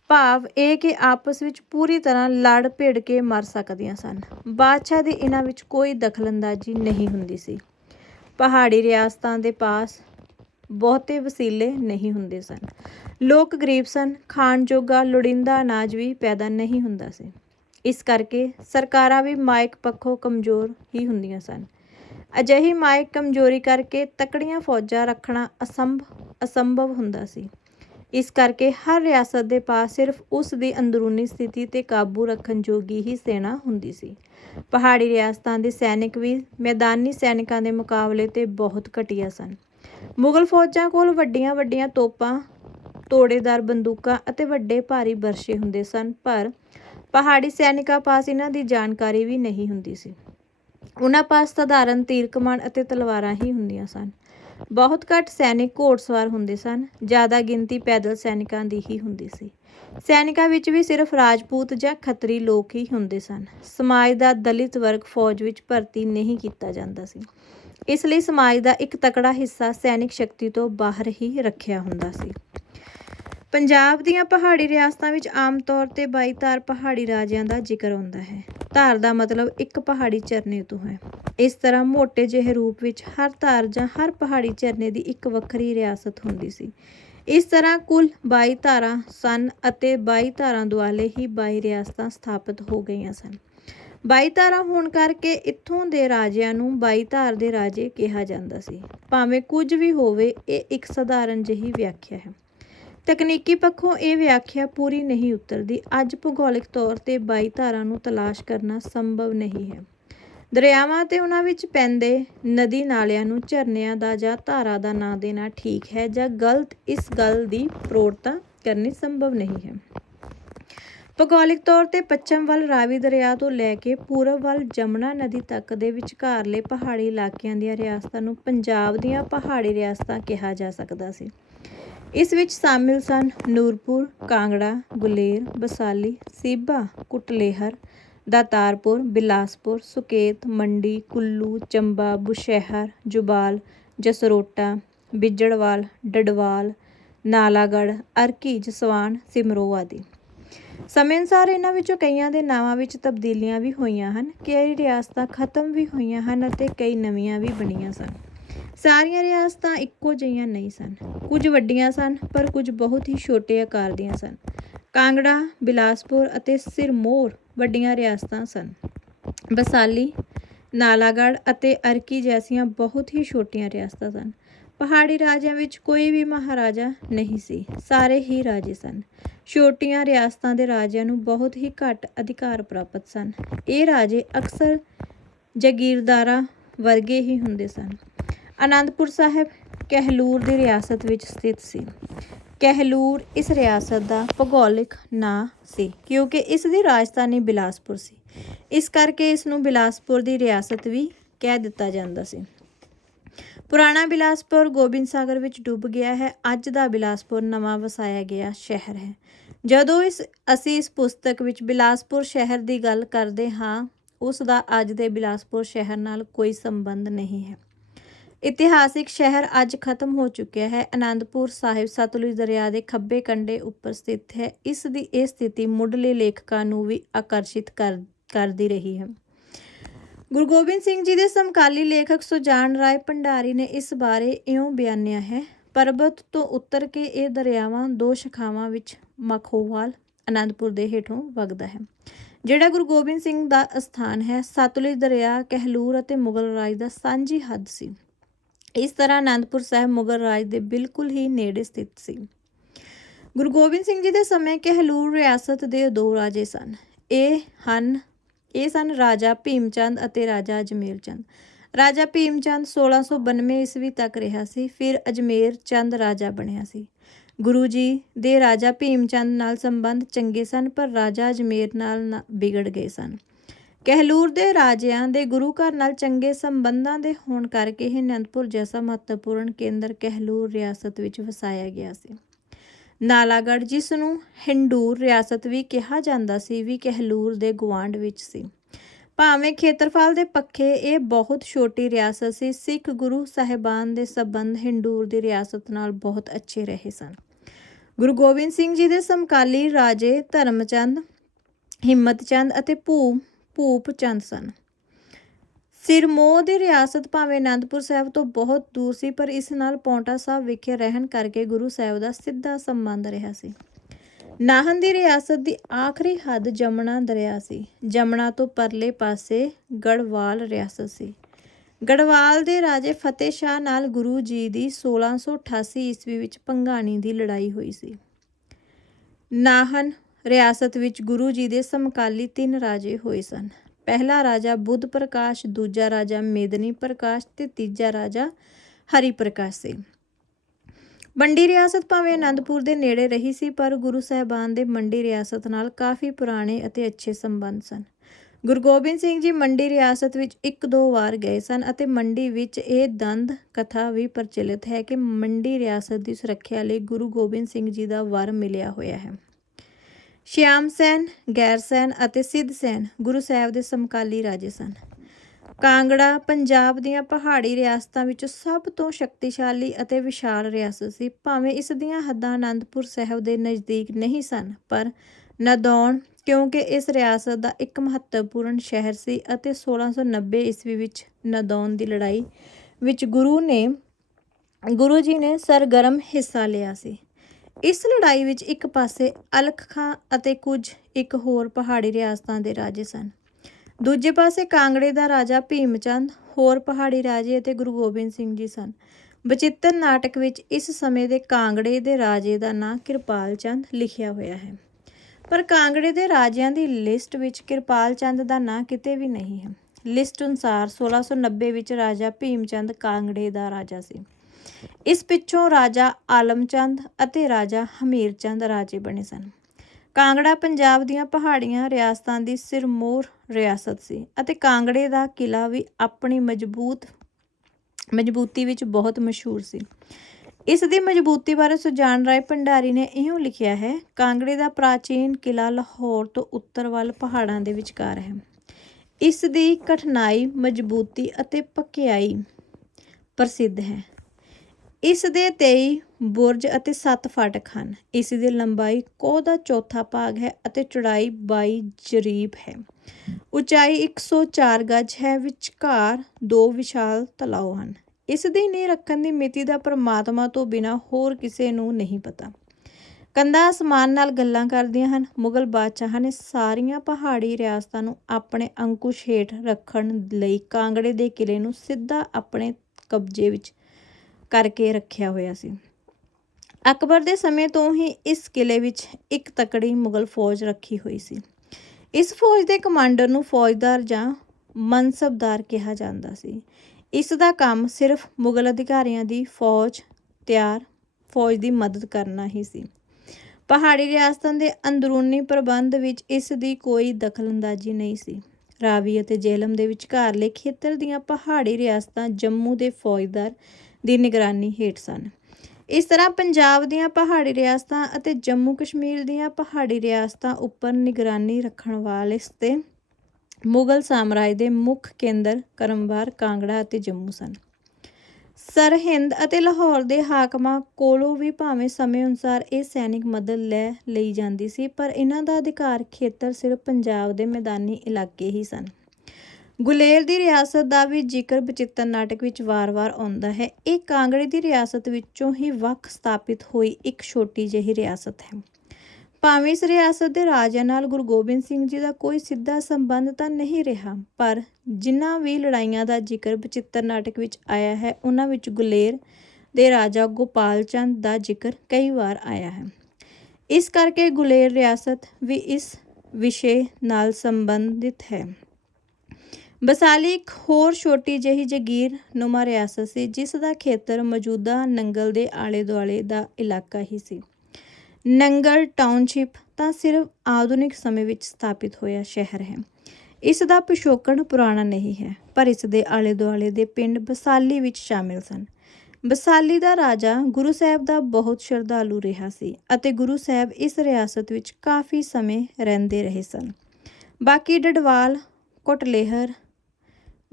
S1: ਭਾਵ ਇਹ ਕਿ ਆਪਸ ਵਿੱਚ ਪੂਰੀ ਤਰ੍ਹਾਂ ਲੜ ਭਿੜ ਕੇ ਮਰ ਸਕਦੀਆਂ ਸਨ। ਬਾਦਸ਼ਾਹ ਦੀ ਇਹਨਾਂ ਵਿੱਚ ਕੋਈ ਦਖਲਅੰਦਾਜ਼ੀ ਨਹੀਂ ਹੁੰਦੀ ਸੀ। ਪਹਾੜੀ ਰਿਆਸਤਾਂ ਦੇ ਪਾਸ ਬਹੁਤੇ ਵਸੀਲੇ ਨਹੀਂ ਹੁੰਦੇ ਸਨ। ਲੋਕ ਗਰੀਬ ਸਨ, ਖਾਣ ਜੋਗਾ ਲੋੜੀਂਦਾ ਅਨਾਜ ਵੀ ਪੈਦਾ ਨਹੀਂ ਹੁੰਦਾ ਸੀ। ਇਸ ਕਰਕੇ ਸਰਕਾਰਾਂ ਵੀ ਮਾਇਕ ਪੱਖੋਂ ਕਮਜ਼ੋਰ ਹੀ ਹੁੰਦੀਆਂ ਸਨ। ਅਜਿਹੀ ਮਾਇਕ ਕਮਜ਼ੋਰੀ ਕਰਕੇ ਤਕੜੀਆਂ ਫੌਜਾਂ ਰੱਖਣਾ ਅਸੰਭ ਅਸੰਭਵ ਹੁੰਦਾ ਸੀ। ਇਸ ਕਰਕੇ ਹਰ ਰਿਆਸਤ ਦੇ ਪਾਸ ਸਿਰਫ ਉਸ ਦੀ ਅੰਦਰੂਨੀ ਸਥਿਤੀ ਤੇ ਕਾਬੂ ਰੱਖਣ ਜੋਗੀ ਹੀ ਸੈਨਾ ਹੁੰਦੀ ਸੀ। ਪਹਾੜੀ ਰਿਆਸਤਾਂ ਦੇ ਸੈਨਿਕ ਵੀ ਮੈਦਾਨੀ ਸੈਨਿਕਾਂ ਦੇ ਮੁਕਾਬਲੇ ਤੇ ਬਹੁਤ ਘਟੀਆ ਸਨ। ਮੁਗਲ ਫੌਜਾਂ ਕੋਲ ਵੱਡੀਆਂ ਵੱਡੀਆਂ ਤੋਪਾਂ, ਤੋੜੇਦਾਰ ਬੰਦੂਕਾਂ ਅਤੇ ਵੱਡੇ ਭਾਰੀ ਬਰਸ਼ੇ ਹੁੰਦੇ ਸਨ, ਪਰ ਪਹਾੜੀ ਸੈਨਿਕਾਂ ਪਾਸ ਇਹਨਾਂ ਦੀ ਜਾਣਕਾਰੀ ਵੀ ਨਹੀਂ ਹੁੰਦੀ ਸੀ। ਉਹਨਾਂ ਪਾਸ ਸਧਾਰਨ ਤੀਰ ਕਮਾਨ ਅਤੇ ਤਲਵਾਰਾਂ ਹੀ ਹੁੰਦੀਆਂ ਸਨ। ਬਹੁਤ ਘੱਟ ਸੈਨਿਕ ਘੋੜਸਵਾਰ ਹੁੰਦੇ ਸਨ। ਜ਼ਿਆਦਾ ਗਿਣਤੀ ਪੈਦਲ ਸੈਨਿਕਾਂ ਦੀ ਹੀ ਹੁੰਦੀ ਸੀ। ਸੈਨਿਕਾਂ ਵਿੱਚ ਵੀ ਸਿਰਫ ਰਾਜਪੂਤ ਜਾਂ ਖੱਤਰੀ ਲੋਕ ਹੀ ਹੁੰਦੇ ਸਨ। ਸਮਾਜ ਦਾ ਦਲਿਤ ਵਰਗ ਫੌਜ ਵਿੱਚ ਭਰਤੀ ਨਹੀਂ ਕੀਤਾ ਜਾਂਦਾ ਸੀ। ਇਸ ਲਈ ਸਮਾਜ ਦਾ ਇੱਕ ਤਕੜਾ ਹਿੱਸਾ ਸੈਨਿਕ ਸ਼ਕਤੀ ਤੋਂ ਬਾਹਰ ਹੀ ਰੱਖਿਆ ਹੁੰਦਾ ਸੀ। ਪੰਜਾਬ ਦੀਆਂ ਪਹਾੜੀ ਰਿਆਸਤਾਂ ਵਿੱਚ ਆਮ ਤੌਰ ਤੇ 22 ਧਾਰ ਪਹਾੜੀ ਰਾਜਿਆਂ ਦਾ ਜ਼ਿਕਰ ਆਉਂਦਾ ਹੈ। ਧਾਰ ਦਾ ਮਤਲਬ ਇੱਕ ਪਹਾੜੀ ਝਰਨੇ ਤੋਂ ਹੈ। ਇਸ ਤਰ੍ਹਾਂ ਮੋٹے ਜਿਹੇ ਰੂਪ ਵਿੱਚ ਹਰ ਧਾਰ ਜਾਂ ਹਰ ਪਹਾੜੀ ਝਰਨੇ ਦੀ ਇੱਕ ਵੱਖਰੀ ਰਿਆਸਤ ਹੁੰਦੀ ਸੀ। ਇਸ ਤਰ੍ਹਾਂ ਕੁੱਲ 22 ਧਾਰਾਂ ਸਨ ਅਤੇ 22 ਧਾਰਾਂ ਦੁਆਲੇ ਹੀ 22 ਰਿਆਸਤਾਂ ਸਥਾਪਿਤ ਹੋ ਗਈਆਂ ਸਨ। 22 ਧਾਰਾਂ ਹੋਣ ਕਰਕੇ ਇੱਥੋਂ ਦੇ ਰਾਜਿਆਂ ਨੂੰ 22 ਧਾਰ ਦੇ ਰਾਜੇ ਕਿਹਾ ਜਾਂਦਾ ਸੀ। ਭਾਵੇਂ ਕੁਝ ਵੀ ਹੋਵੇ, ਇਹ ਇੱਕ ਸਧਾਰਨ ਜਿਹੀ ਵਿਆਖਿਆ ਹੈ। ਤਕਨੀਕੀ ਪੱਖੋਂ ਇਹ ਵਿਆਖਿਆ ਪੂਰੀ ਨਹੀਂ ਉਤਰਦੀ। ਅੱਜ ਭੂਗੋਲਿਕ ਤੌਰ ਤੇ 22 ਧਾਰਾਂ ਨੂੰ ਤਲਾਸ਼ ਕਰਨਾ ਸੰਭਵ ਨਹੀਂ ਹੈ। ਦਰਿਆਵਾਂ ਤੇ ਉਹਨਾਂ ਵਿੱਚ ਪੈਂਦੇ ਨਦੀ ਨਾਲਿਆਂ ਨੂੰ ਝਰਨਿਆਂ ਦਾ ਜਾਂ ਧਾਰਾ ਦਾ ਨਾਂ ਦੇਣਾ ਠੀਕ ਹੈ ਜਾਂ ਗਲਤ, ਇਸ ਗੱਲ ਦੀ ਪ੍ਰੋੜਤਾ ਕਰਨੀ ਸੰਭਵ ਨਹੀਂ ਹੈ। ਭੂਗੋਲਿਕ ਤੌਰ ਤੇ ਪੱਛਮ ਵੱਲ ਰਾਵੀ ਦਰਿਆ ਤੋਂ ਲੈ ਕੇ ਪੂਰਬ ਵੱਲ ਜਮਨਾ ਨਦੀ ਤੱਕ ਦੇ ਵਿਚਕਾਰਲੇ ਪਹਾੜੀ ਇਲਾਕਿਆਂ ਦੀਆਂ ਰਿਆਸਤਾਂ ਨੂੰ ਪੰਜਾਬ ਦੀਆਂ ਪਹਾੜੀ ਰਿਆਸਤਾਂ ਕਿਹਾ ਜਾ ਸਕਦਾ ਸੀ। ਇਸ ਵਿੱਚ ਸ਼ਾਮਿਲ ਸਨ ਨੂਰਪੁਰ, ਕਾਂਗੜਾ, ਗੁਲੇਰ, ਬਸਾਲੀ, ਸੀਬਾ, ਕੁਟਲੇਹਰ, ਦਾਤਾਰਪੁਰ, ਬਿਲਾਸਪੁਰ, ਸੁਕੇਤ, ਮੰਡੀ, ਕੁੱਲੂ, ਚੰਬਾ, ਬੁਸ਼ਹਿਰ, ਜੁਬਾਲ, ਜਸਰੋਟਾ, ਬਿੱਜੜਵਾਲ, ਡਡਵਾਲ, ਨਾਲਾਗੜ੍ਹ ਅਰਕੀ ਜਸਵਾਨ ਸਿਮਰੋ ਆਦਿ। ਸਮੇਂ ਅਨੁਸਾਰ ਇਹਨਾਂ ਵਿੱਚੋਂ ਕਈਆਂ ਦੇ ਨਾਵਾਂ ਵਿੱਚ ਤਬਦੀਲੀਆਂ ਵੀ ਹੋਈਆਂ ਹਨ, ਕਈ ਰਿਆਸਤਾਂ ਖਤਮ ਵੀ ਹੋਈਆਂ ਹਨ ਅਤੇ ਕਈ ਨਵੀਆਂ ਵੀ ਬਣੀਆਂ ਸਨ। ਸਾਰੀਆਂ ਰਿਆਸਤਾਂ ਇੱਕੋ ਜਿਹੀਆਂ ਨਹੀਂ ਸਨ। ਕੁਝ ਵੱਡੀਆਂ ਸਨ, ਪਰ ਕੁਝ ਬਹੁਤ ਹੀ ਛੋਟੇ ਆਕਾਰ ਦੀਆਂ ਸਨ। ਕਾਂਗੜਾ, ਬਿਲਾਸਪੁਰ ਅਤੇ ਸਿਰਮੌਰ ਵੱਡੀਆਂ ਰਿਆਸਤਾਂ ਸਨ। ਬਸਾਲੀ, ਨਾਲਾਗੜ੍ਹ ਅਤੇ ਅਰਕੀ ਜੈਸੀਆਂ ਬਹੁਤ ਹੀ ਛੋਟੀਆਂ ਰਿਆਸਤਾਂ ਸਨ। ਪਹਾੜੀ ਰਾਜਿਆਂ ਵਿੱਚ ਕੋਈ ਵੀ ਮਹਾਰਾਜਾ ਨਹੀਂ ਸੀ, ਸਾਰੇ ਹੀ ਰਾਜੇ ਸਨ। ਛੋਟੀਆਂ ਰਿਆਸਤਾਂ ਦੇ ਰਾਜਿਆਂ ਨੂੰ ਬਹੁਤ ਹੀ ਘੱਟ ਅਧਿਕਾਰ ਪ੍ਰਾਪਤ ਸਨ। ਇਹ ਰਾਜੇ ਅਕਸਰ ਜਾਗੀਰਦਾਰਾਂ ਵਰਗੇ ਹੀ ਹੁੰਦੇ ਸਨ। ਆਨੰਦਪੁਰ ਸਾਹਿਬ ਕਹਿਲੂਰ ਦੀ ਰਿਆਸਤ ਵਿੱਚ ਸਥਿਤ ਸੀ। ਕਹਿਲੂਰ ਇਸ ਰਿਆਸਤ ਦਾ ਭੂਗੋਲਿਕ ਨਾਂ ਸੀ ਕਿਉਂਕਿ ਇਸ ਦੀ ਰਾਜਧਾਨੀ ਬਿਲਾਸਪੁਰ ਸੀ। ਇਸ ਕਰਕੇ ਇਸ ਨੂੰ ਬਿਲਾਸਪੁਰ ਦੀ ਰਿਆਸਤ ਵੀ ਕਹਿ ਦਿੱਤਾ ਜਾਂਦਾ ਸੀ। ਪੁਰਾਣਾ ਬਿਲਾਸਪੁਰ ਗੋਬਿੰਦ ਸਾਗਰ ਵਿੱਚ ਡੁੱਬ ਗਿਆ ਹੈ। ਅੱਜ ਦਾ ਬਿਲਾਸਪੁਰ ਨਵਾਂ ਵਸਾਇਆ ਗਿਆ ਸ਼ਹਿਰ ਹੈ। ਜਦੋਂ ਇਸ, ਅਸੀਂ ਇਸ ਪੁਸਤਕ ਵਿੱਚ ਬਿਲਾਸਪੁਰ ਸ਼ਹਿਰ ਦੀ ਗੱਲ ਕਰਦੇ ਹਾਂ, ਉਸ ਦਾ ਅੱਜ ਦੇ ਬਿਲਾਸਪੁਰ ਸ਼ਹਿਰ ਨਾਲ ਕੋਈ ਸੰਬੰਧ ਨਹੀਂ ਹੈ। ਇਤਿਹਾਸਿਕ ਸ਼ਹਿਰ ਅੱਜ ਖਤਮ ਹੋ ਚੁੱਕਿਆ ਹੈ। ਆਨੰਦਪੁਰ ਸਾਹਿਬ ਸਤਲੁਜ ਦਰਿਆ ਦੇ ਖੱਬੇ ਕੰਢੇ ਉੱਪਰ ਸਥਿਤ ਹੈ। ਇਸ ਦੀ ਇਹ ਸਥਿਤੀ ਮੁੱਢਲੇ ਲੇਖਕਾਂ ਨੂੰ ਵੀ ਆਕਰਸ਼ਿਤ ਕਰ, ਕਰਦੀ ਰਹੀ ਹੈ। ਗੁਰੂ ਗੋਬਿੰਦ ਸਿੰਘ ਜੀ ਦੇ ਸਮਕਾਲੀ ਲੇਖਕ ਸੁਜਾਨ ਰਾਏ ਭੰਡਾਰੀ ਨੇ ਇਸ ਬਾਰੇ ਇਉਂ ਬਿਆਨਿਆ ਹੈ, ਪਰਬਤ ਤੋਂ ਉੱਤਰ ਕੇ ਇਹ ਦਰਿਆਵਾਂ ਦੋ ਸ਼ਾਖਾਵਾਂ ਵਿੱਚ ਮਖੋਵਾਲ ਅਨੰਦਪੁਰ ਦੇ ਹੇਠੋਂ ਵਗਦਾ ਹੈ। ਜਿਹੜਾ ਗੁਰੂ ਗੋਬਿੰਦ ਸਿੰਘ ਦਾ ਅਸਥਾਨ ਹੈ, ਸਤਲੁਜ ਦਰਿਆ, ਕਹਿਲੂਰ ਅਤੇ ਮੁਗਲ ਰਾਜ ਦਾ ਸਾਂਝੀ ਹੱਦ ਸੀ। ਇਸ ਤਰ੍ਹਾਂ ਆਨੰਦਪੁਰ ਸਾਹਿਬ ਮੁਗਲ ਰਾਜ ਦੇ ਬਿਲਕੁਲ ਹੀ ਨੇੜੇ ਸਥਿਤ ਸੀ। ਗੁਰੂ ਗੋਬਿੰਦ ਸਿੰਘ ਜੀ ਦੇ ਸਮੇਂ ਕਹਿਲੂਰ ਰਿਆਸਤ ਦੇ ਦੋ ਰਾਜੇ ਸਨ। ਇਹ ਹਨ, ਇਹ ਸਨ ਰਾਜਾ ਭੀਮਚੰਦ ਅਤੇ ਰਾਜਾ ਅਜਮੇਰ ਚੰਦ ਰਾਜਾ ਭੀਮਚੰਦ 1692 ਈਸਵੀ ਤੱਕ ਰਿਹਾ ਸੀ, ਫਿਰ ਅਜਮੇਰ ਚੰਦ ਰਾਜਾ ਬਣਿਆ ਸੀ। ਗੁਰੂ ਜੀ ਦੇ ਰਾਜਾ ਭੀਮਚੰਦ ਨਾਲ ਸੰਬੰਧ ਚੰਗੇ ਸਨ, ਪਰ ਰਾਜਾ ਅਜਮੇਰ ਨਾਲ ਨਾ- ਵਿਗੜ ਗਏ ਸਨ। ਕਹਿਲੂਰ ਦੇ ਰਾਜਿਆਂ ਦੇ ਗੁਰੂ ਘਰ ਨਾਲ ਚੰਗੇ ਸੰਬੰਧਾਂ ਦੇ ਹੋਣ ਕਰਕੇ ਹੀ ਅਨੰਦਪੁਰ ਜੈਸਾ ਮਹੱਤਵਪੂਰਨ ਕੇਂਦਰ ਕਹਿਲੂਰ ਰਿਆਸਤ ਵਿੱਚ ਵਸਾਇਆ ਗਿਆ ਸੀ। ਨਾਲਾਗੜ੍ਹ ਜਿਸ ਨੂੰ ਹਿੰਡੂਰ ਰਿਆਸਤ ਵੀ ਕਿਹਾ ਜਾਂਦਾ ਸੀ, ਵੀ ਕਹਿਲੂਰ ਦੇ ਗੁਆਂਢ ਵਿੱਚ ਸੀ। ਭਾਵੇਂ ਖੇਤਰਫਲ ਦੇ ਪੱਖੇ ਇਹ ਬਹੁਤ ਛੋਟੀ ਰਿਆਸਤ ਸੀ, ਸਿੱਖ ਗੁਰੂ ਸਾਹਿਬਾਨ ਦੇ ਸਬੰਧ ਹਿੰਡੂਰ ਦੀ ਰਿਆਸਤ ਨਾਲ ਬਹੁਤ ਅੱਛੇ ਰਹੇ ਸਨ। ਗੁਰੂ ਗੋਬਿੰਦ ਸਿੰਘ ਜੀ ਦੇ ਸਮਕਾਲੀ ਰਾਜੇ ਧਰਮਚੰਦ, ਹਿੰਮਤਚੰਦ ਅਤੇ ਭੂਮ ਭੂਪ ਚੰਦ ਸਨ। ਸਿਰਮੌਰ ਦੀ ਰਿਆਸਤ ਭਾਵੇਂ ਅਨੰਦਪੁਰ ਸਾਹਿਬ ਤੋਂ ਬਹੁਤ ਦੂਰ ਸੀ, ਪਰ ਇਸ ਨਾਲ ਪੌਂਟਾ ਸਾਹਿਬ ਵਿਖੇ ਰਹਿਣ ਕਰਕੇ ਗੁਰੂ ਸਾਹਿਬ ਦਾ ਸਿੱਧਾ ਸੰਬੰਧ ਰਿਹਾ ਸੀ। ਨਾਹਨ ਦੀ ਰਿਆਸਤ ਦੀ ਆਖਰੀ ਹੱਦ ਜਮਨਾ ਦਰਿਆ ਸੀ। ਜਮਨਾ ਤੋਂ ਪਰਲੇ ਪਾਸੇ ਗੜਵਾਲ ਰਿਆਸਤ ਸੀ। ਗੜਵਾਲ ਦੇ ਰਾਜੇ ਫਤਿਹ ਸ਼ਾਹ ਨਾਲ ਗੁਰੂ ਜੀ ਦੀ 1688 ਈਸਵੀ ਵਿੱਚ ਪੰਗਾਣੀ ਦੀ ਲੜਾਈ ਹੋਈ ਸੀ। ਨਾਹਨ ਰਿਆਸਤ ਵਿੱਚ ਗੁਰੂ ਜੀ ਦੇ ਸਮਕਾਲੀ ਤਿੰਨ ਰਾਜੇ ਹੋਏ ਸਨ। ਪਹਿਲਾ ਰਾਜਾ ਬੁੱਧ ਪ੍ਰਕਾਸ਼, ਦੂਜਾ ਰਾਜਾ ਮੇਦਨੀ ਪ੍ਰਕਾਸ਼ ਤੇ ਤੀਜਾ ਰਾਜਾ ਹਰੀ ਪ੍ਰਕਾਸ਼ ਸੀ। ਮੰਡੀ ਰਿਆਸਤ ਭਾਵੇਂ ਅਨੰਦਪੁਰ ਦੇ ਨੇੜੇ ਰਹੀ ਸੀ, ਪਰ ਗੁਰੂ ਸਾਹਿਬਾਨ ਦੇ ਮੰਡੀ ਰਿਆਸਤ ਨਾਲ ਕਾਫੀ ਪੁਰਾਣੇ ਅਤੇ ਅੱਛੇ ਸੰਬੰਧ ਸਨ। ਗੁਰੂ ਗੋਬਿੰਦ ਸਿੰਘ ਜੀ ਮੰਡੀ ਰਿਆਸਤ ਵਿੱਚ ਇੱਕ ਦੋ ਵਾਰ ਗਏ ਸਨ ਅਤੇ ਮੰਡੀ ਵਿੱਚ ਇਹ ਦੰਦ ਕਥਾ ਵੀ ਪ੍ਰਚਲਿਤ ਹੈ ਕਿ ਮੰਡੀ ਰਿਆਸਤ ਦੀ ਸੁਰੱਖਿਆ ਲਈ ਗੁਰੂ ਗੋਬਿੰਦ ਸਿੰਘ ਜੀ ਦਾ ਵਰ ਮਿਲਿਆ ਹੋਇਆ ਹੈ। ਸ਼ਿਆਮ ਸੈਨ, ਗੈਰ ਸੈਨ ਅਤੇ ਸਿੱਧ ਸੈਨ ਗੁਰੂ ਸਾਹਿਬ ਦੇ ਸਮਕਾਲੀ ਰਾਜੇ ਸਨ। ਕਾਂਗੜਾ ਪੰਜਾਬ ਦੀਆਂ ਪਹਾੜੀ ਰਿਆਸਤਾਂ ਵਿੱਚੋਂ ਸਭ ਤੋਂ ਸ਼ਕਤੀਸ਼ਾਲੀ ਅਤੇ ਵਿਸ਼ਾਲ ਰਿਆਸਤ ਸੀ। ਭਾਵੇਂ ਇਸ ਦੀਆਂ ਹੱਦਾਂ ਆਨੰਦਪੁਰ ਸਾਹਿਬ ਦੇ ਨਜ਼ਦੀਕ ਨਹੀਂ ਸਨ, ਪਰ ਨਦੌਣ ਕਿਉਂਕਿ ਇਸ ਰਿਆਸਤ ਦਾ ਇੱਕ ਮਹੱਤਵਪੂਰਨ ਸ਼ਹਿਰ ਸੀ ਅਤੇ 1690 ਈਸਵੀ ਵਿੱਚ ਨਦੌਣ ਦੀ ਲੜਾਈ ਵਿੱਚ ਗੁਰੂ ਨੇ, ਗੁਰੂ ਜੀ ਨੇ ਸਰਗਰਮ ਹਿੱਸਾ ਲਿਆ ਸੀ। ਇਸ ਲੜਾਈ ਵਿੱਚ ਇੱਕ ਪਾਸੇ ਅਲਖ ਖਾਂ ਅਤੇ ਕੁਝ ਇੱਕ ਹੋਰ ਪਹਾੜੀ ਰਿਆਸਤਾਂ ਦੇ ਰਾਜੇ ਸਨ। ਦੂਜੇ ਪਾਸੇ ਕਾਂਗੜੇ ਦਾ ਰਾਜਾ ਭੀਮਚੰਦ, ਹੋਰ ਪਹਾੜੀ ਰਾਜੇ ਅਤੇ ਗੁਰੂ ਗੋਬਿੰਦ ਸਿੰਘ ਜੀ ਸਨ। ਬਚਿੱਤਰ ਨਾਟਕ ਵਿੱਚ ਇਸ ਸਮੇਂ ਦੇ ਕਾਂਗੜੇ ਦੇ ਰਾਜੇ ਦਾ ਨਾਂ ਕਿਰਪਾਲ ਚੰਦ ਲਿਖਿਆ ਹੋਇਆ ਹੈ। ਪਰ ਕਾਂਗੜੇ ਦੇ ਰਾਜਿਆਂ ਦੀ ਲਿਸਟ ਵਿੱਚ ਕਿਰਪਾਲ ਚੰਦ ਦਾ ਨਾਂ ਕਿਤੇ ਵੀ ਨਹੀਂ ਹੈ। ਲਿਸਟ ਅਨੁਸਾਰ 1690 ਵਿੱਚ ਰਾਜਾ ਭੀਮ ਚੰਦ ਕਾਂਗੜੇ ਦਾ ਰਾਜਾ ਸੀ। ਇਸ ਪਿੱਛੋਂ ਰਾਜਾ ਆਲਮਚੰਦ ਅਤੇ ਰਾਜਾ ਹਮੀਰਚੰਦ ਰਾਜੇ ਬਣੇ ਸਨ। ਕਾਂਗੜਾ ਪੰਜਾਬ ਦੀਆਂ ਪਹਾੜੀਆਂ ਰਿਆਸਤਾਂ ਦੀ ਸਿਰਮੌਰ ਰਿਆਸਤ ਸੀ ਅਤੇ ਕਾਂਗੜੇ ਦਾ ਕਿਲਾ ਵੀ ਆਪਣੀ ਮਜ਼ਬੂਤ, ਮਜ਼ਬੂਤੀ ਵਿੱਚ ਬਹੁਤ ਮਸ਼ਹੂਰ ਸੀ। ਇਸ ਦੀ ਮਜ਼ਬੂਤੀ ਬਾਰੇ ਸੁਜਾਨ ਰਾਏ ਭੰਡਾਰੀ ਨੇ ਇਉਂ ਲਿਖਿਆ ਹੈ, ਕਾਂਗੜੇ ਦਾ ਪ੍ਰਾਚੀਨ ਕਿਲਾ ਲਾਹੌਰ ਤੋਂ ਉੱਤਰ ਵੱਲ ਪਹਾੜਾਂ ਦੇ ਵਿਚਕਾਰ ਹੈ। ਇਸ ਦੀ ਕਠਨਾਈ, ਮਜ਼ਬੂਤੀ ਅਤੇ ਪਕਿਆਈ ਪ੍ਰਸਿੱਧ ਹੈ। ਇਸ ਦੇ 23 ਬੁਰਜ ਅਤੇ 7 ਫਾਟਕ ਹਨ। ਇਸ ਦੀ ਲੰਬਾਈ ਕੋਹ ਦਾ ਚੌਥਾ ਭਾਗ ਹੈ ਅਤੇ ਚੌੜਾਈ 22 ਜਰੀਬ ਹੈ। ਉਚਾਈ 104 ਗਜ ਹੈ, ਵਿਚਕਾਰ ਦੋ ਵਿਸ਼ਾਲ ਤਲਾਅ ਹਨ। ਇਸ ਦੀ ਨੀਂਹ ਰੱਖਣ ਦੀ ਮਿਤੀ ਦਾ ਪ੍ਰਮਾਤਮਾ ਤੋਂ ਬਿਨਾ ਹੋਰ ਕਿਸੇ ਨੂੰ ਨਹੀਂ ਪਤਾ। ਕੰਧਾਂ ਅਸਮਾਨ ਨਾਲ ਗੱਲਾਂ ਕਰਦੀਆਂ ਹਨ। ਮੁਗਲ ਬਾਦਸ਼ਾਹਾਂ ਨੇ ਸਾਰੀਆਂ ਪਹਾੜੀ ਰਿਆਸਤਾਂ ਨੂੰ ਆਪਣੇ ਅੰਕੁਸ਼ ਹੇਠ ਰੱਖਣ ਲਈ ਕਾਂਗੜੇ ਦੇ ਕਿਲੇ ਨੂੰ ਸਿੱਧਾ ਆਪਣੇ ਕਬਜ਼ੇ ਵਿੱਚ ਕਰਕੇ ਰੱਖਿਆ ਹੋਇਆ ਸੀ। ਅਕਬਰ ਦੇ ਸਮੇਂ ਤੋਂ ਹੀ ਇਸ ਕਿਲੇ ਵਿੱਚ ਇੱਕ ਤਕੜੀ ਮੁਗਲ ਫੌਜ ਰੱਖੀ ਹੋਈ ਸੀ। ਇਸ ਫੌਜ ਦੇ ਕਮਾਂਡਰ ਨੂੰ ਫੌਜਦਾਰ ਜਾਂ ਮਨਸਬਦਾਰ ਕਿਹਾ ਜਾਂਦਾ ਸੀ। ਇਸ ਦਾ ਕੰਮ ਸਿਰਫ ਮੁਗਲ ਅਧਿਕਾਰੀਆਂ ਦੀ ਫੌਜ ਤਿਆਰ, ਫੌਜ ਦੀ ਮਦਦ ਕਰਨਾ ਹੀ ਸੀ। ਪਹਾੜੀ ਰਿਆਸਤਾਂ ਦੇ ਅੰਦਰੂਨੀ ਪ੍ਰਬੰਧ ਵਿੱਚ ਇਸ ਦੀ ਕੋਈ ਦਖਲਅੰਦਾਜ਼ੀ ਨਹੀਂ ਸੀ। ਰਾਵੀ ਅਤੇ ਜੇਹਲਮ ਦੇ ਵਿਚਕਾਰਲੇ ਖੇਤਰ ਦੀਆਂ ਪਹਾੜੀ ਰਿਆਸਤਾਂ ਜੰਮੂ ਦੇ ਫੌਜਦਾਰ ਦੀ ਨਿਗਰਾਨੀ ਹੇਠ ਸਨ। ਇਸ ਤਰ੍ਹਾਂ ਪੰਜਾਬ ਦੀਆਂ ਪਹਾੜੀ ਰਿਆਸਤਾਂ ਅਤੇ ਜੰਮੂ ਕਸ਼ਮੀਰ ਦੀਆਂ ਪਹਾੜੀ ਰਿਆਸਤਾਂ ਉੱਪਰ ਨਿਗਰਾਨੀ ਰੱਖਣ ਵਾਲੇ ਤੇ ਮੁਗਲ ਸਾਮਰਾਜ ਦੇ ਮੁੱਖ ਕੇਂਦਰ ਕਰਮਵਾਰ, ਕਾਂਗੜਾ ਅਤੇ ਜੰਮੂ ਸਨ। ਸਰਹਿੰਦ ਅਤੇ ਲਾਹੌਰ ਦੇ ਹਾਕਮਾਂ ਕੋਲੋਂ ਵੀ ਭਾਵੇਂ ਸਮੇਂ ਅਨੁਸਾਰ ਇਹ ਸੈਨਿਕ ਮਦਦ ਲੈ ਲਈ ਜਾਂਦੀ ਸੀ, ਪਰ ਇਹਨਾਂ ਦਾ ਅਧਿਕਾਰ ਖੇਤਰ ਸਿਰਫ ਪੰਜਾਬ ਦੇ ਮੈਦਾਨੀ ਇਲਾਕੇ ਹੀ ਸਨ। ਗੁਲੇਰ ਦੀ ਰਿਆਸਤ ਦਾ ਵੀ ਜ਼ਿਕਰ ਬਚਿੱਤਰ ਨਾਟਕ ਵਿੱਚ ਵਾਰ-ਵਾਰ ਆਉਂਦਾ ਹੈ। ਇਹ ਕਾਂਗੜੇ ਦੀ ਰਿਆਸਤ ਵਿੱਚੋਂ ਹੀ ਵੱਖ ਸਥਾਪਿਤ ਹੋਈ ਇੱਕ ਛੋਟੀ ਜਿਹੀ ਰਿਆਸਤ ਹੈ। ਭਾਵੇਂ ਇਸ ਰਿਆਸਤ ਦੇ ਰਾਜਿਆਂ ਨਾਲ ਗੁਰੂ ਗੋਬਿੰਦ ਸਿੰਘ ਜੀ ਦਾ ਕੋਈ ਸਿੱਧਾ ਸੰਬੰਧ ਤਾਂ ਨਹੀਂ ਰਿਹਾ, ਪਰ ਜਿਨ੍ਹਾਂ ਵੀ ਲੜਾਈਆਂ ਦਾ ਜ਼ਿਕਰ ਬਚਿੱਤਰ ਨਾਟਕ ਵਿੱਚ ਆਇਆ ਹੈ, ਉਹਨਾਂ ਵਿੱਚ ਗੁਲੇਰ ਦੇ ਰਾਜਾ ਗੋਪਾਲ ਚੰਦ ਦਾ ਜ਼ਿਕਰ ਕਈ ਵਾਰ ਆਇਆ ਹੈ। ਇਸ ਕਰਕੇ ਗੁਲੇਰ ਰਿਆਸਤ ਵੀ ਇਸ ਵਿਸ਼ੇ ਨਾਲ ਸੰਬੰਧਿਤ ਹੈ। ਬਸਾਲੀ ਇੱਕ ਹੋਰ ਛੋਟੀ ਜਿਹੀ ਜਗੀਰ ਨੁਮਾ ਰਿਆਸਤ ਸੀ, ਜਿਸ ਦਾ ਖੇਤਰ ਮੌਜੂਦਾ ਨੰਗਲ ਦੇ ਆਲੇ ਦੁਆਲੇ ਦਾ ਇਲਾਕਾ ਹੀ ਸੀ। ਨੰਗਲ ਟਾਊਨਸ਼ਿਪ ਤਾਂ ਸਿਰਫ ਆਧੁਨਿਕ ਸਮੇਂ ਵਿੱਚ ਸਥਾਪਿਤ ਹੋਇਆ ਸ਼ਹਿਰ ਹੈ। ਇਸ ਦਾ ਪਿਛੋਕੜ ਪੁਰਾਣਾ ਨਹੀਂ ਹੈ, ਪਰ ਇਸ ਦੇ ਆਲੇ ਦੁਆਲੇ ਦੇ ਪਿੰਡ ਬਸਾਲੀ ਵਿੱਚ ਸ਼ਾਮਿਲ ਸਨ। ਬਸਾਲੀ ਦਾ ਰਾਜਾ ਗੁਰੂ ਸਾਹਿਬ ਦਾ ਬਹੁਤ ਸ਼ਰਧਾਲੂ ਰਿਹਾ ਸੀ ਅਤੇ ਗੁਰੂ ਸਾਹਿਬ ਇਸ ਰਿਆਸਤ ਵਿੱਚ ਕਾਫੀ ਸਮੇਂ ਰਹਿੰਦੇ ਰਹੇ ਸਨ। ਬਾਕੀ ਡਡਵਾਲ, ਕੋਟਲੇਹਰ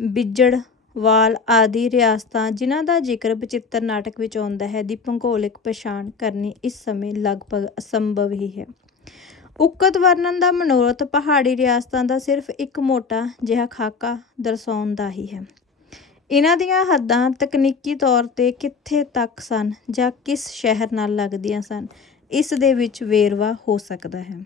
S1: ਬਿਜੜਵਾਲ ਆਦਿ ਰਿਆਸਤਾਂ ਜਿਨ੍ਹਾਂ ਦਾ ਜ਼ਿਕਰ ਬਚਿੱਤਰ ਨਾਟਕ ਵਿੱਚ ਆਉਂਦਾ ਹੈ ਦੀ ਭੂਗੋਲਿਕ ਪਛਾਣ ਕਰਨੀ ਇਸ ਸਮੇਂ ਲਗਭਗ ਅਸੰਭਵ ਹੀ ਹੈ। ਉਕਤ ਵਰਣਨ ਦਾ ਮਨੋਰਥ ਪਹਾੜੀ ਰਿਆਸਤਾਂ ਦਾ ਸਿਰਫ ਇੱਕ ਮੋਟਾ ਜਿਹਾ ਖਾਕਾ ਦਰਸਾਉਣ ਦਾ ਹੀ ਹੈ। ਇਹਨਾਂ ਦੀਆਂ ਹੱਦਾਂ ਤਕਨੀਕੀ ਤੌਰ ਤੇ ਕਿੱਥੇ ਤੱਕ ਸਨ ਜਾਂ ਕਿਸ ਸ਼ਹਿਰ ਨਾਲ ਲੱਗਦੀਆਂ ਸਨ, ਇਸ ਦੇ ਵਿੱਚ ਵੇਰਵਾ ਹੋ ਸਕਦਾ ਹੈ।